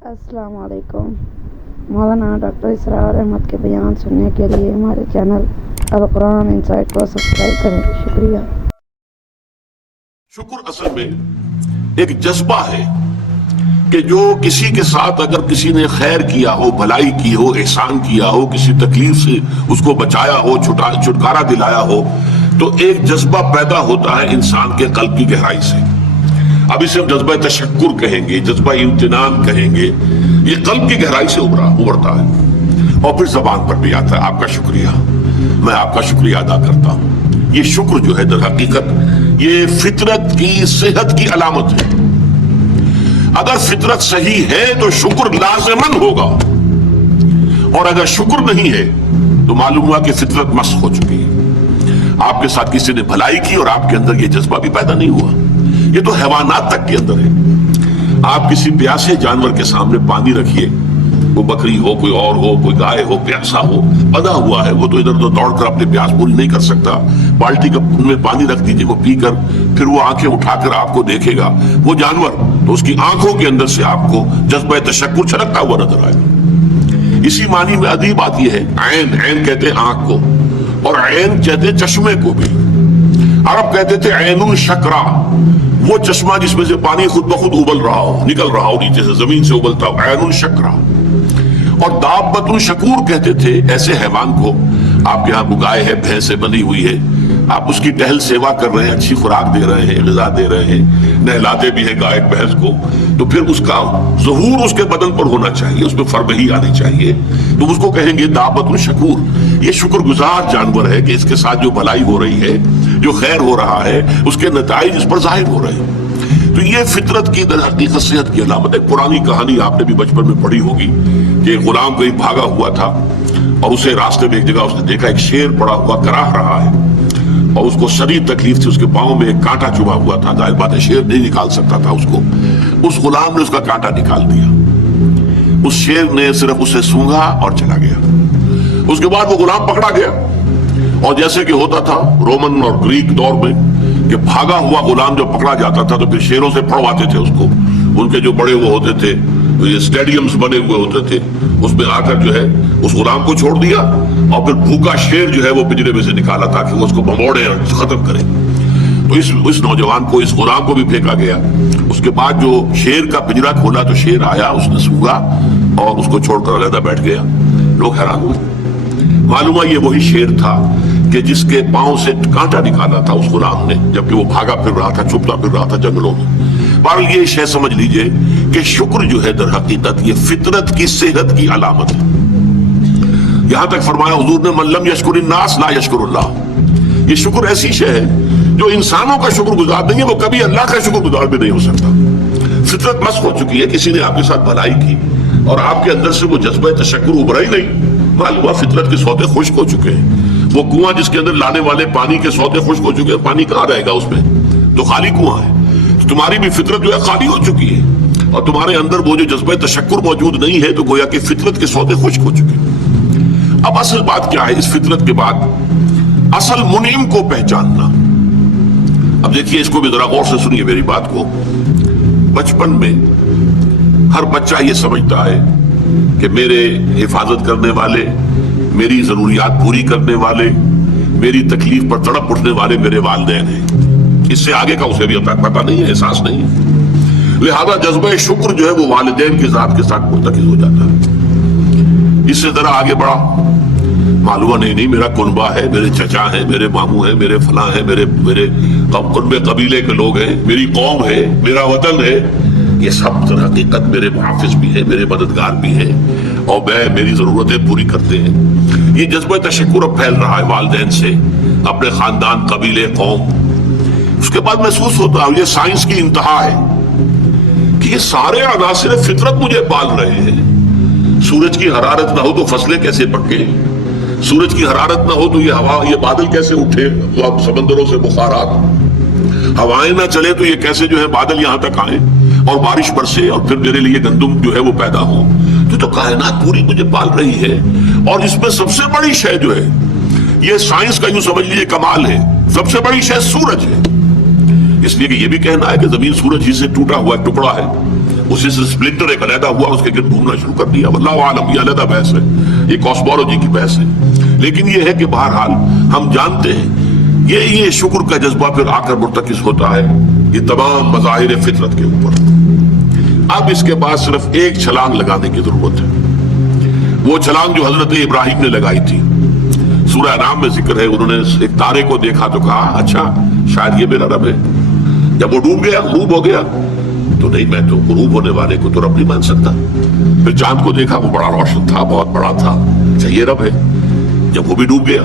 अस्सलाम वालेकुम। मौलाना डॉक्टर इसरार अहमद के बयान सुनने के लिए हमारे चैनल अल कुरान इनसाइट को सब्सक्राइब करें। शुक्रिया। शुक्र असल में एक जज्बा है कि जो किसी के साथ अगर किसी ने खैर किया हो, भलाई की हो, एहसान किया हो, किसी तकलीफ से उसको बचाया हो, छुटकारा दिलाया हो, तो एक जज्बा पैदा होता है इंसान के कल्ब की गहराई से। अब इसे हम जज्बा तशक्कुर कहेंगे, जज्बा इम्तिनान कहेंगे। ये कल्ब की गहराई से उभरता है और फिर जबान पर भी आता है आपका शुक्रिया, मैं आपका शुक्रिया अदा करता हूं। ये शुक्र जो है दर हकीकत ये फितरत की सेहत की अलामत है। अगर फितरत सही है तो शुक्र लाज़िमन होगा, और अगर शुक्र नहीं है तो मालूम हुआ कि फितरत मस्त हो चुकी है। आपके साथ किसी ने भलाई की और आपके अंदर यह जज्बा भी पैदा नहीं हुआ। ये तो हैवानात तक के अंदर है। आप किसी प्यासे जानवर के सामने पानी रखिए, वो बकरी हो, कोई और हो, कोई गाय हो, प्यासा हो, बंधा हुआ है, वो तो इधर उधर दौड़कर अपनी प्यास पूरी नहीं कर सकता। बाल्टी में पानी रख दीजिए, वो पीकर फिर वो आंखें उठाकर आपको देखेगा, वो जानवर, तो उसकी आंखों के अंदर से आपको जज्बा तशक्कुर छलकता हुआ नजर आएगा। इसी मानी में अदीब बात यह है, ऐन, ऐन कहते हैं आंख को, और ऐन कहते हैं चश्मे को भी। अरब कहते थे ऐनुन शकरा, वो चश्मा जिसमें से पानी खुद ब खुद उबल रहा हो, निकल रहा हो नीचे से, जमीन से उबलता हो, ऐनुन शकरा। और दाब्बतुन शकूर कहते थे ऐसे हैवान को, आपके यहाँ गाय है, भैंस से बंधी हुई है, आप उसकी टहल सेवा कर रहे हैं, अच्छी खुराक दे रहे हैं, ग़िज़ा दे रहे हैं, नहलाते भी है गाय भैंस को, तो फिर उसका ज़हूर उसके बदन पर होना चाहिए, उसमें फरबही आनी चाहिए, तो उसको कहेंगे दाब्बतुन शकूर। ये शुक्रगुजार जानवर है कि इसके साथ जो भलाई हो रही है, जो खैर हो रहा है, उसके नताइज इस पर जाहिर हो रहे हैं। तो ये फितरत की दर हकीकत सेहत की अलामत है। पुरानी कहानी आपने भी बचपन में पढ़ी होगी कि एक गुलाम कहीं भागा हुआ था और उसे रास्ते में एक जगह उसने देखा एक शेर पड़ा हुआ कराह रहा है, और उसको शदीद तकलीफ थी, उसके पांव में एक कांटा चुभा हुआ था। जाहिर बात है शेर नहीं निकाल सकता था उसको, उस गुलाम ने उसका कांटा निकाल दिया। उस शेर ने सिर्फ उसे सूंघा और चला गया। उसके बाद वो गुलाम पकड़ा गया, और जैसे कि होता था रोमन और ग्रीक दौर में कि भागा हुआ गुलाम जब पकड़ा जाता था तो फिर शेरों से पड़वाते थे उसको। उनके जो बड़े वो होते थे, ये स्टेडियम्स बने हुए होते थे, उसमें आकर जो है उस गुलाम को छोड़ दिया, और फिर भूखा शेर जो है वो पिंजरे में से निकाला ताकि वो उसको भमोड़े और खत्म करे। तो इस नौजवान को, इस गुलाम को भी फेंका गया। उसके बाद जो शेर का पिंजरा खोला तो शेर आया, उसने सूंघा और उसको छोड़कर अलग बैठ गया। लोग हैरान हुए। मालूम है ये वही शेर था कि जिसके पांव से कांटा निकाला था उस गुलाम ने, जबकि वो भागा फिर रहा था, छुपता फिर रहा था जंगलों में। पर ये शय समझ लीजिए कि शुक्र जो है दर हकीकत ये फितरत की सेहत की अलामत है। यहां तक फरमाया हुजूर ने, मन लम यशकुरिन नास ला यशकुरुल्लाह। ये शुक्र ऐसी शय है जो इंसानों का शुक्र गुजार नहीं है, वो कभी अल्लाह का शुक्र गुजार भी नहीं हो सकता। फितरत मस्त हो चुकी है, किसी ने आपके साथ भलाई की और आपके अंदर से वो जज्बा तशक्कुर उभरा ही नहीं। मालूम फितरत के सौदे खुश्क हो चुके हैं। वो कुआं जिसके अंदर लाने वाले पानी के सौदे खुश्क हो चुके हैं, पानी कहाँ रहेगा उसमें, तो खाली कुआं है। तो तुम्हारी भी फितरत जो है खाली हो चुकी है, और तुम्हारे अंदर वो जो जज्बा तशक्कुर मौजूद नहीं है, तो गोया कि फितरत के सौदे खुश्क हो चुके हैं। अब असल बात क्या है, इस फितरत के बाद असल मुनीम को पहचानना। अब देखिए, इसको भी जरा गौर से सुनिए मेरी बात को। बचपन में हर बच्चा ये समझता है कि मेरे हिफाजत करने वाले, मेरी जरूरियात पूरी करने वाले, मेरी तकलीफ पर तड़प उठने वाले मेरे वालिदैन हैं। इससे आगे का उसे भी पता नहीं है, एहसास नहीं है। लिहाजा जज्बा शुक्र जो है वो वालिदैन की जात के साथ मुर्तकिज हो जाता है। इससे जरा आगे बढ़ा, मालूम नहीं मेरा कुनबा है, मेरे चचा है, मेरे मामू है, मेरे फला है, मेरे कुनबे कबीले के लोग हैं, मेरी कौम है, मेरा वतन है, ये सब तरह हकीकत मेरे मुहाफिज भी है, मेरे मददगार भी है, और मेरी जरूरतें पूरी करते हैं। ये जज्बा तशक्कुर अब फैल रहा है वालिदैन से, अपने खानदान, कबीले, कौम। उसके बाद महसूस होता है ये साइंस की इंतहा है कि ये सारे अनासिर फितरत मुझे पाल रहे हैं। सूरज की हरारत ना हो तो फसलें कैसे पके, सूरज की हरारत ना हो तो ये हवा, ये बादल कैसे उठे, समंदरों से बुखारात, हवाएं ना चले तो ये कैसे जो है बादल यहां तक आए और बारिश बरसे और फिर मेरे लिए गंदुम जो है वो पैदा हो। तो कायनात पूरी मुझे पाल रही है। और इसमें सबसे बड़ी शय जो है, ये साइंस का यूं समझ लीजिए कमाल है, सबसे बड़ी शय सूरज है। इसलिए कि ये भी कहना है कि जमीन सूरज ही से टूटा हुआ टुकड़ा है, उसी से स्प्लिंटर एक अलहदा हुआ, उसके गिर्द घूमना शुरू कर दिया। वल्लाहु आलम, ये अलहदा बहस है, ये कॉस्मोलॉजी की बहस है। लेकिन ये है कि बहरहाल हम जानते हैं ये शुक्र का जज्बा फिर आकर मुर्तकिस होता है ये तमाम मज़ाहिर फितरत के ऊपर। अब इसके बाद सिर्फ एक छलांग लगाने की जरूरत है, वो छलांग जो हजरत इब्राहिम ने लगाई थी। सूरह नाम में जिक्र है, उन्होंने एक तारे को देखा तो कहा अच्छा शायद ये मेरा रब है। जब वो डूब गया, गुरूब हो गया, तो नहीं, मैं तो गुरूब होने वाले को तो रब नहीं मान सकता। फिर चांद को देखा, वो बड़ा रोशन था, बहुत बड़ा था, अच्छा ये रब है। जब वो भी डूब गया,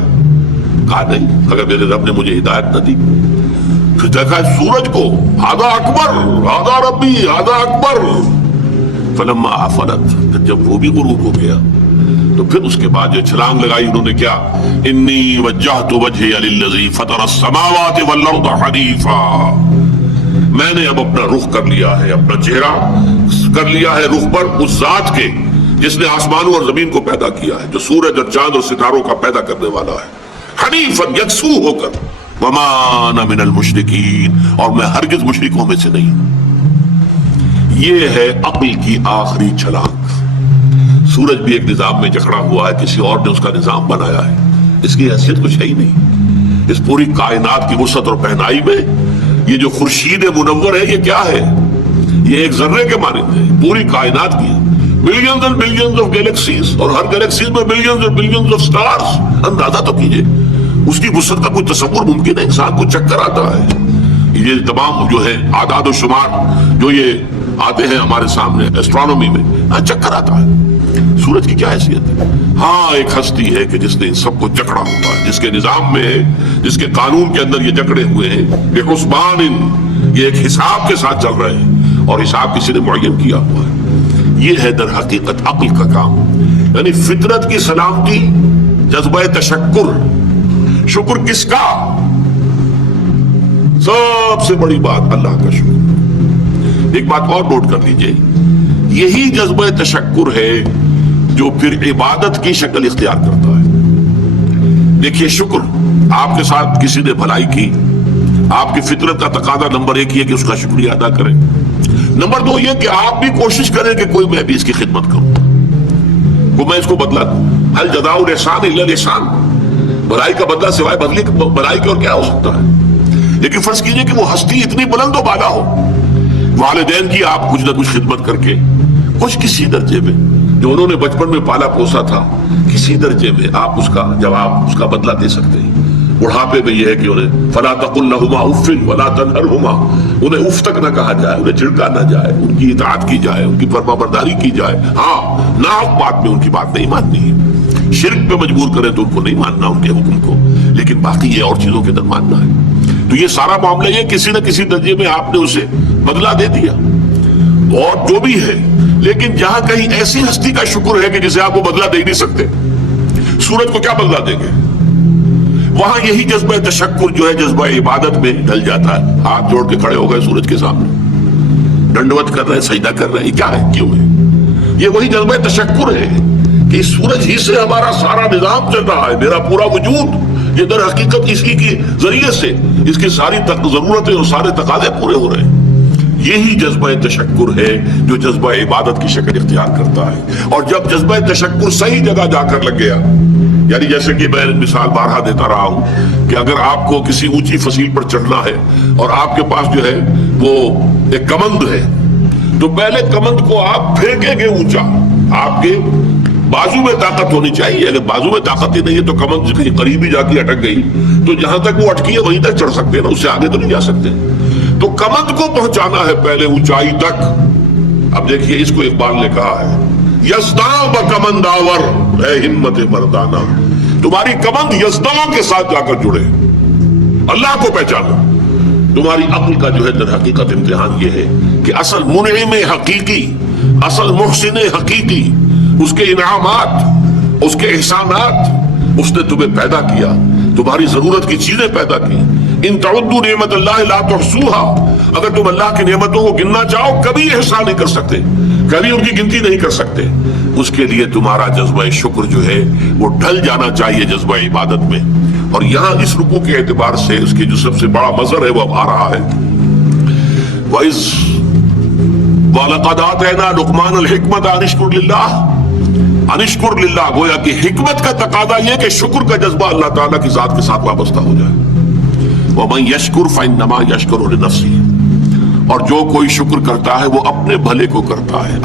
कहा नहीं, अगर मेरे रब ने मुझे हिदायत न दी। फिर देखा सूरज को, हादा अकबर, हादा रब्बी, हादा अकबर। फलम्मा आफलत, फिर जब वो भी गुरूब हो गया, तो फिर उसके बाद जो छलांग लगाई उन्होंने, क्या, इन्नी वज्जहतु वजहिया लिल्लज़ी फतरस समावाति वल अर्द हनीफा, मैंने अब अपना रुख कर लिया है, अपना चेहरा कर लिया है रुख पर उस जात के जिसने आसमानों और जमीन को पैदा किया है, जो सूरज और चांद और सितारों का पैदा करने वाला है। हनीफन, यकसू होकर, वमा अना मिनल मुशरिकीन, और मैं हरगिज मुशरिकों में से नहीं। ये है अक्ल की आखिरी छलांग। सूरज भी एक निजाम में जकड़ा हुआ है, किसी और ने उसका निजाम बनाया है, इसकी हैसियत कुछ है ही नहीं। इस पूरी कायनात की वसअत और पहनाई में ये जो खुर्शीद मुनव्वर है, ये क्या है? ये एक जर्रे के मानिंद है, पूरी कायनात की billions and billions of galaxies, और हर गैलेक्सीज में बिलियंस और बिलियंस ऑफ स्टार्स। अंदाजा तो कीजिए, उसकी वसअत का कोई तसव्वुर मुमकिन है? इंसान को चक्कर आता है। ये तमाम जो है आदाद और शुमार जो ये आते हैं हमारे सामने एस्ट्रोनॉमी में, चक्कर आता है। सूरज की क्या हैसियत है? हाँ, एक हस्ती है कि जिसने इन सबको जकड़ा हुआ है, जिसके निजाम में है, जिसके कानून के अंदर ये जकड़े हुए हैं। एक उस्मान, ये एक हिसाब के साथ चल रहे हैं, और हिसाब किसी ने मुअय्यन किया हुआ है। ये है दर हकीकत अक्ल का काम, यानी फितरत की सलामती, जज्बा तशक्कुर। शुक्र किसका? सबसे बड़ी बात अल्लाह का शुक्र। एक बात और नोट कर लीजिए, यही जज्बा तशक्कुर है जो फिर इबादत की शक्ल इख्तियार करता है। देखिए, शुक्र, आपके साथ किसी ने भलाई की, आपकी फितरत का तकादा नंबर एक ये कि उसका शुक्रिया अदा करें। नंबर दो ये कि आप भी कोशिश करें कि कोई मैं भी इसकी खिदमत करूं, को मैं इसको बदला दूं। हल जज़ाउल इहसान इल्ला इहसान, भलाई का बदला सिवाय बदले भलाई के और क्या हो सकता है? लेकिन फर्ज कीजिए कि वो हस्ती इतनी बुलंद बाला हो, वालिदैन की आप कुछ ना कुछ खिदमत करके, कुछ किसी दर्जे में जो उन्होंने बचपन में पाला पोसा था, किसी दर्जे में आप उसका जवाब, उसका बदला दे सकते हैं। बुढ़ापे में यह है कि उन्हें फला तकुल लहुमा उफ्फिन वला तनहरहुमा, उन्हें उफ तक न कहा जाए, उन्हें झिड़का न जाए, उनकी इताअत की जाए, उनकी फरमाबरदारी की जाए। हाँ, नाहक बात में उनकी बात नहीं माननी है, शिर्क पे मजबूर करें तो उनको नहीं मानना, उनके हुक्म को, लेकिन बाकी ये और चीजों के अंदर मानना है। तो ये सारा मामला ये किसी न किसी दर्जे में आपने उसे बदला दे दिया, और जो भी है। लेकिन जहां कहीं ऐसी हस्ती का शुक्र है कि जिसे आप वो बदला दे नहीं सकते, सूरज को क्या बदला देंगे, वहां यही जज्बा तशक्कुर जो है जज्बा इबादत में ढल जाता है। हाथ जोड़ के खड़े हो गए सूरज के सामने, दंडवत कर रहे हैं, सजदा कर रहे हैं, क्या है, क्यों है? ये वही जज्बा तशक्कुर है कि सूरज ही से हमारा सारा निजाम चल रहा है, मेरा पूरा वजूद ये दर हकीकत इसी के जरिए से इसकी सारी जरूरतें और सारे तकाजे पूरे हो रहे हैं। यही जज्बा तशक्कुर है जो जज्बा इबादत की शक्ल इख्तियार करता है। और जब जज्बा तशक्कुर सही जगह जाकर लग गया, यानी जैसे कि मैं मिसाल बारहा देता रहा हूं कि अगर आपको किसी ऊंची फसील पर चढ़ना है और आपके पास जो है वो एक कमंद है, तो पहले कमंद को आप फेंकेंगे ऊंचा, आपके बाजू में ताकत होनी चाहिए। अगर बाजू में ताकत ही नहीं है तो कमंद कहीं करीब ही जाके अटक गई, तो जहां तक वो अटकी है वहीं तक चढ़ सकते हैं ना, उससे आगे तो नहीं जा सकते। तो कमंद को पहुंचाना है पहले ऊंचाई तक। अब देखिए, इसको इकबाल ने कहा है, यज़दां ब कमंदावर है हिम्मत मर्दाना, तुम्हारी कमंद यज़दां के साथ जाकर जुड़े, अल्लाह को पहचानो। तुम्हारी अक्ल का जो है दर हकीकत इम्तिहान ये है कि असल मुनइम हकीकी, असल मुहसिन हकीकी, उसके इनामात, उसके एहसानात, उसने तुम्हें पैदा किया, तुम्हारी जरूरत की चीजें पैदा की। इन तउद्दू निअमतल्लाहि ला तुहसूहा, अगर तुम अल्लाह की नेमतों को गिनना चाहो कभी एहसान नहीं कर सकते, कभी उनकी गिनती नहीं कर सकते। उसके लिए तुम्हारा जज्बा शुक्र जो है वो ढल जाना चाहिए जज्बा इबादत में। और यहाँ इस रुकू के एतबार से उसकी जो सबसे बड़ा मजर है वो अब आ रहा है, وَلَقَدْ آتَيْنَا لُقْمَانَ الْحِكْمَةَ أَنِ اشْكُرْ لِلَّهِ أَنِ اشْكُرْ لِلَّهِ، گویا کہ حکمت کا تقاضا یہ کہ شکر کا جذبہ اللہ تعالیٰ کی ذات کے ساتھ وابستہ ہو جائے. وَمَنْ يَشْكُرْ فَإِنَّمَا يَشْكُرُ لِنَفْسِهِ، اور جو کوئی شکر کرتا ہے وہ اپنے بھلے کو کرتا ہے.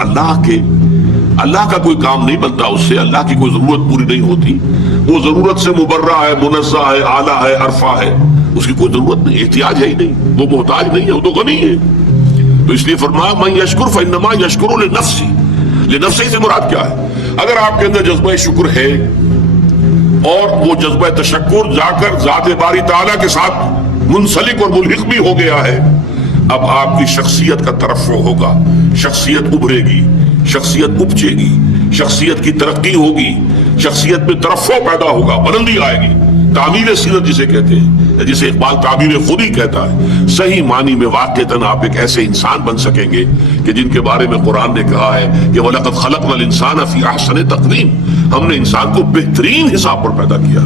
اللہ کا کوئی کام نہیں بنتا اس سے، اللہ کی کوئی ضرورت پوری نہیں ہوتی. وہ ضرورت سے مبرہ ہے، منزہ ہے، اعلیٰ ہے، عرفہ ہے، اس کی کوئی ضرورت نہیں، احتیاج ہے ہی نہیں، وہ محتاج نہیں ہے، وہ تو غنی ہے. تو اس لیے فرمایا من یشکر فانما یشکر لنفسه. لنفسه سے مراد کیا ہے؟ اگر آپ کے اندر جذبہ شکر ہے اور وہ جذبہ تشکر جا کر ذات باری تعالیٰ کے ساتھ منسلک اور ملحق بھی ہو گیا ہے، اب آپ کی شخصیت کا ترفع ہوگا، شخصیت ابھرے گی، شخصیت اپچے گی، شخصیت کی ترقی ہوگی، شخصیت میں ترفع پیدا ہوگا، بلندی آئے گی. تعمیر سیرت جسے کہتے ہیں، جسے اقبال تعبیر خود ہی کہتا ہے. صحیح معنی میں واقعتاً آپ ایک ایسے انسان بن سکیں گے کہ جن کے بارے میں قرآن نے کہا ہے کہ وَلَقَدْ خَلَقْنَا الْإِنسَانَ فِي أَحْسَنِ تَقْوِيمٍ، ہم نے انسان کو بہترین حساب پر پیدا کیا.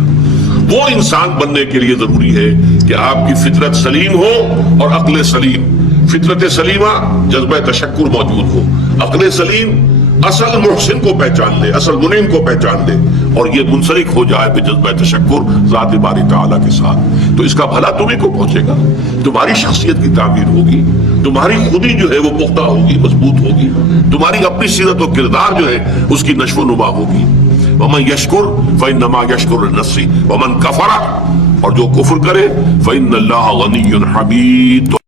وہ انسان بننے کے لیے ضروری ہے کہ آپ کی فطرت سلیم ہو اور عقل سلیم. فطرت سلیمہ جذبہ تشکر موجود ہو، عقل سلیم اصل محسن کو پہچان لے، اصل منعم کو پہچان لے، اور یہ منسلک ہو جائے پہ جذبہ تشکر ذات باری تعالیٰ کے ساتھ. تو اس کا بھلا تمہیں کو پہنچے گا، تمہاری شخصیت کی تعمیر ہوگی، تمہاری خودی جو ہے وہ پختہ ہوگی، مضبوط ہوگی، تمہاری اپنی سیرت و کردار جو ہے اس کی نشو و نما ہوگی. وَمَنْ يَشْكُرْ فَإِنَّمَا يَشْكُرُ لِنَفْسِهِ وَمَنْ كَفَرَ، اور جو کفر کرے فَإِنَّ اللَّهَ غَنِيٌّ حَمِيدٌ.